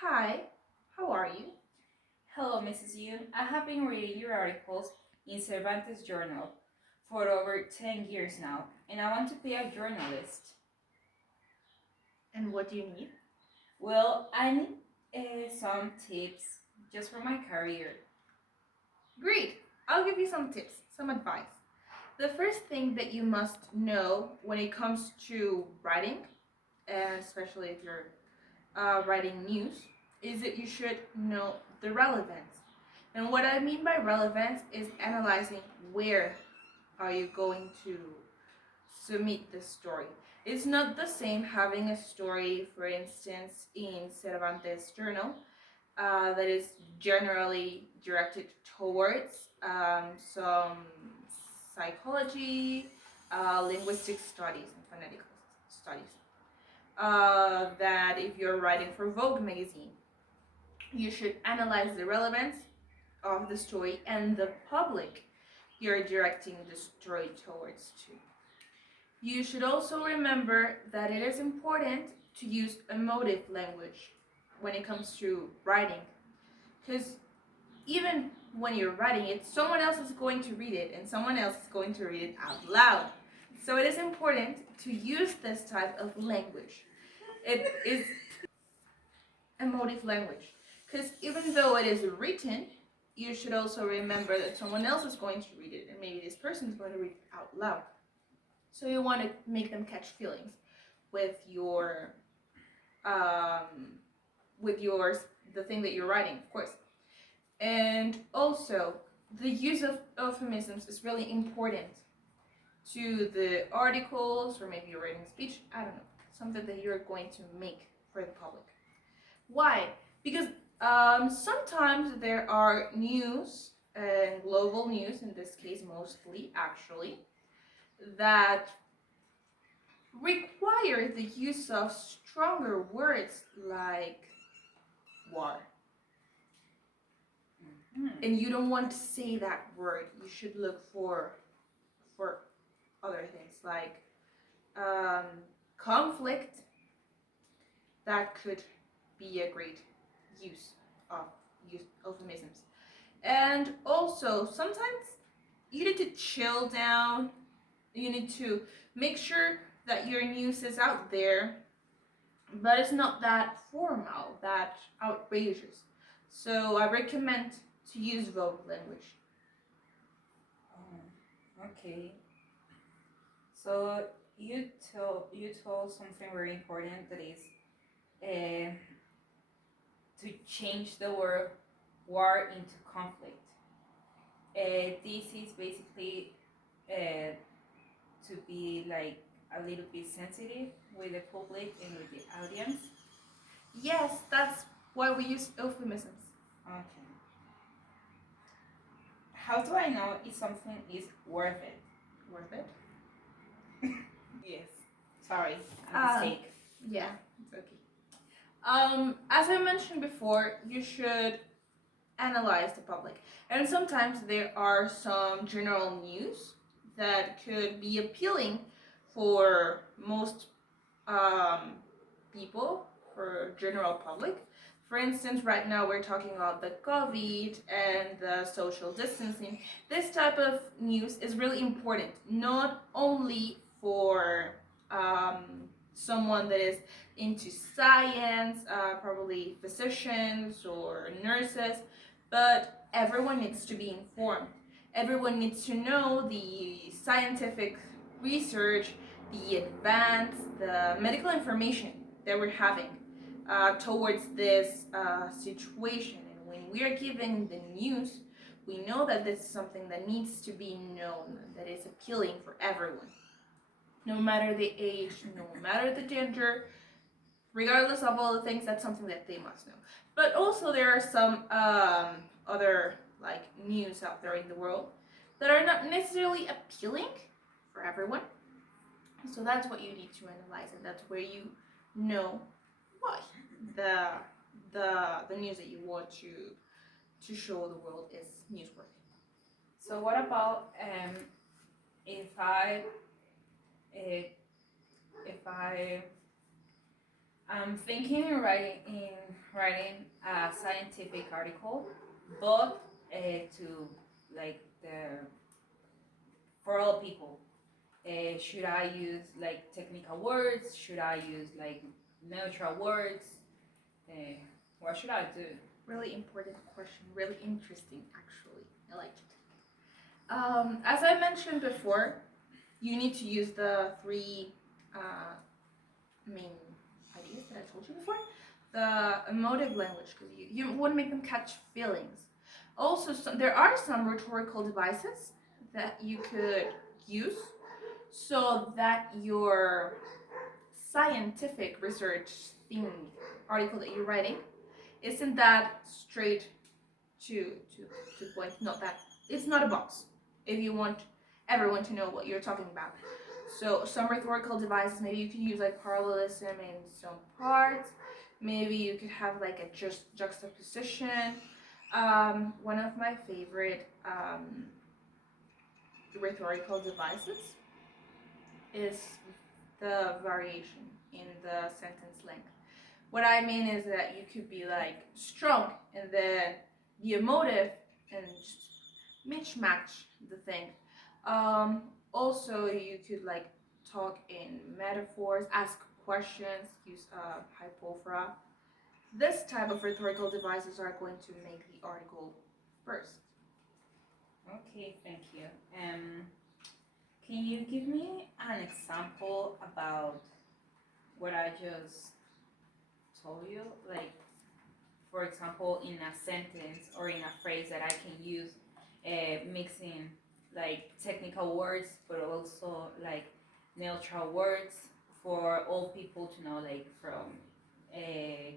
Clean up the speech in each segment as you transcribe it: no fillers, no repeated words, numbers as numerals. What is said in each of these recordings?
Hi, how are you? Hello, Mrs. Yu. I have been reading your articles in Cervantes Journal for over 10 years now, and I want to be a journalist. And what do you need? Well, I need some tips just for my career. Great, I'll give you some tips, some advice. The first thing that you must know when it comes to writing, and especially if you're writing news, is that you should know the relevance. And what I mean by relevance is analyzing where are you going to submit the story. It's not the same having a story, for instance, in Cervantes Journal, that is generally directed towards some psychology, linguistic studies, and phonetical studies. That if you're writing for Vogue magazine, you should analyze the relevance of the story and the public you're directing the story towards too. You should also remember that it is important to use emotive language when it comes to writing, because even when you're writing it, someone else is going to read it and someone else is going to read it out loud. So it is important to use this type of language. It is emotive language, because even though it is written, you should also remember that someone else is going to read it and maybe this person is going to read it out loud. So you want to make them catch feelings with your um, the thing that you're writing, of course. And also, the use of euphemisms is really important to the articles, or maybe you're writing a speech, I don't know, something that you're going to make for the public. Why? Because sometimes there are news, and global news in this case mostly actually, that require the use of stronger words like war. And you don't want to say that word. You should look for other things like um, conflict. That could be a great use of euphemisms. And also, sometimes you need to chill down. You need to make sure that your news is out there, but it's not that formal, that outrageous. So I recommend to use Vogue language. Oh, okay. So you told something very important, that is uh, to change the word war into conflict. This is basically to be like a little bit sensitive with the public and with the audience. Yes, that's why we use euphemisms. Okay. How do I know if something is worth it? Worth it? Yes. Sorry, a mistake. Yeah, it's okay. As I mentioned before, you should analyze the public. And sometimes there are some general news that could be appealing for most people, for general public. For instance, right now we're talking about the COVID and the social distancing. This type of news is really important, not only for someone that is into science, probably physicians or nurses, but everyone needs to be informed. Everyone needs to know the scientific research, the advance, the medical information that we're having towards this situation. And when we are given the news, we know that this is something that needs to be known, that is appealing for everyone, no matter the age, no matter the gender, regardless of all the things. That's something that they must know. But also there are some other like news out there in the world that are not necessarily appealing for everyone. So that's what you need to analyze, and that's where you know why the news that you want to show the world is newsworthy. So what about if I uh, if I I'm thinking in writing a scientific article, but to like the for all people. Should I use like technical words? Should I use like neutral words? Uh, what should I do? Really important question. Really interesting, actually. I like it. As I mentioned before, you need to use the three main ideas that I told you before. The emotive language, because you want to make them catch feelings. Also, there are some rhetorical devices that you could use so that your scientific research theme article that you're writing isn't that straight to point. Not that it's not a box. If you want everyone to know what you're talking about. So some rhetorical devices, maybe you could use like parallelism in some parts. Maybe you could have like a just juxtaposition. One of my favorite rhetorical devices is the variation in the sentence length. What I mean is that you could be like strong and then the emotive and just mismatch the thing. Also, you could like talk in metaphors, ask questions, use hypophora. This type of rhetorical devices are going to make the article first. Okay, thank you. Can you give me an example about what I just told you? Like, for example, in a sentence or in a phrase that I can use, mixing like technical words, but also like neutral words for all people to know, like from uh,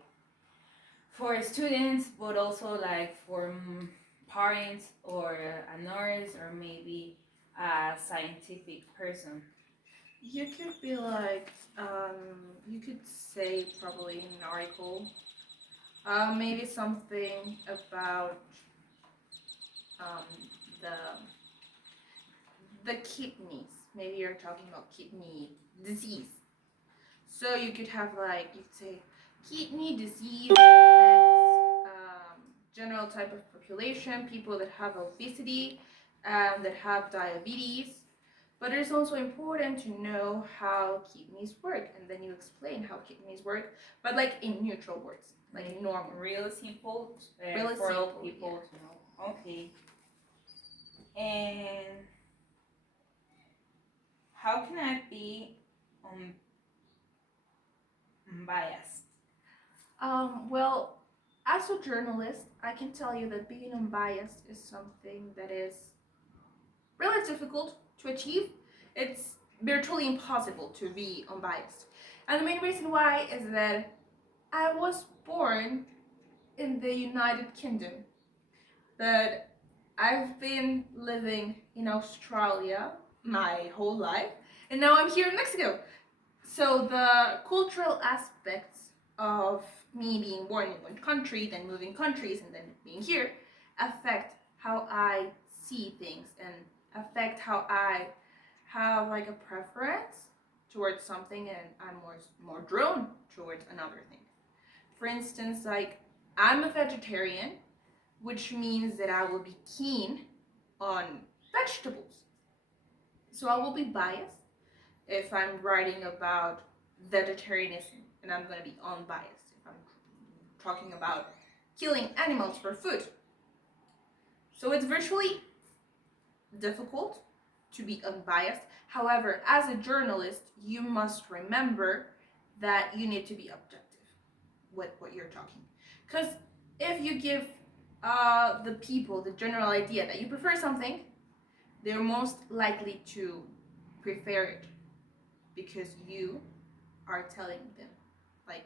for students, but also like for parents or a nurse or maybe a scientific person. You could be like, you could say probably in an article, maybe something about um, the the kidneys. Maybe you're talking about kidney disease. So you could have like you could say kidney disease affects general type of population, people that have obesity, that have diabetes. But it's also important to know how kidneys work, and then you explain how kidneys work, but like in neutral words, like in normal. Real simple Really for all simple, people to know. Okay. And how can I be um, unbiased? Well, as a journalist, I can tell you that being unbiased is something that is really difficult to achieve. It's virtually impossible to be unbiased. And the main reason why is that I was born in the United Kingdom, but I've been living in Australia my whole life, and now I'm here in Mexico. So the cultural aspects of me being born in one country, then moving countries, and then being here affect how I see things and affect how I have like a preference towards something, and I'm more drawn towards another thing. For instance, like I'm a vegetarian, which means that I will be keen on vegetables. So I will be biased if I'm writing about vegetarianism, and I'm going to be unbiased if I'm talking about killing animals for food. So it's virtually difficult to be unbiased. However, as a journalist, you must remember that you need to be objective with what you're talking. Because if you give the people the general idea that you prefer something, they're most likely to prefer it because you are telling them, like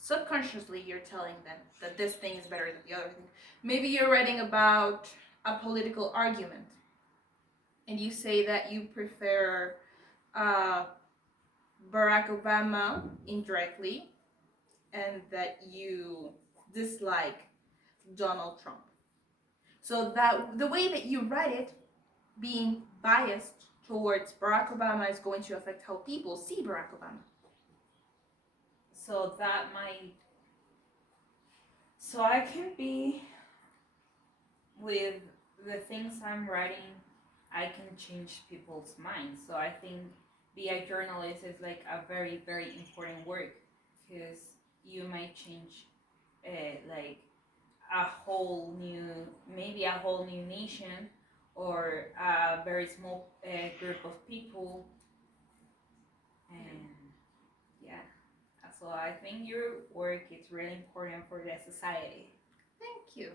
subconsciously you're telling them that this thing is better than the other thing. Maybe you're writing about a political argument and you say that you prefer uh, Barack Obama indirectly and that you dislike Donald Trump. So that the way that you write it, being biased towards Barack Obama, is going to affect how people see Barack Obama. so that might, so I can be with the things I'm writing, I can change people's minds. So I think be a journalist is like a very, very important work because you might change like a whole new, maybe a whole new nation or a very small group of people. And yeah, so I think your work is really important for the society. Thank you.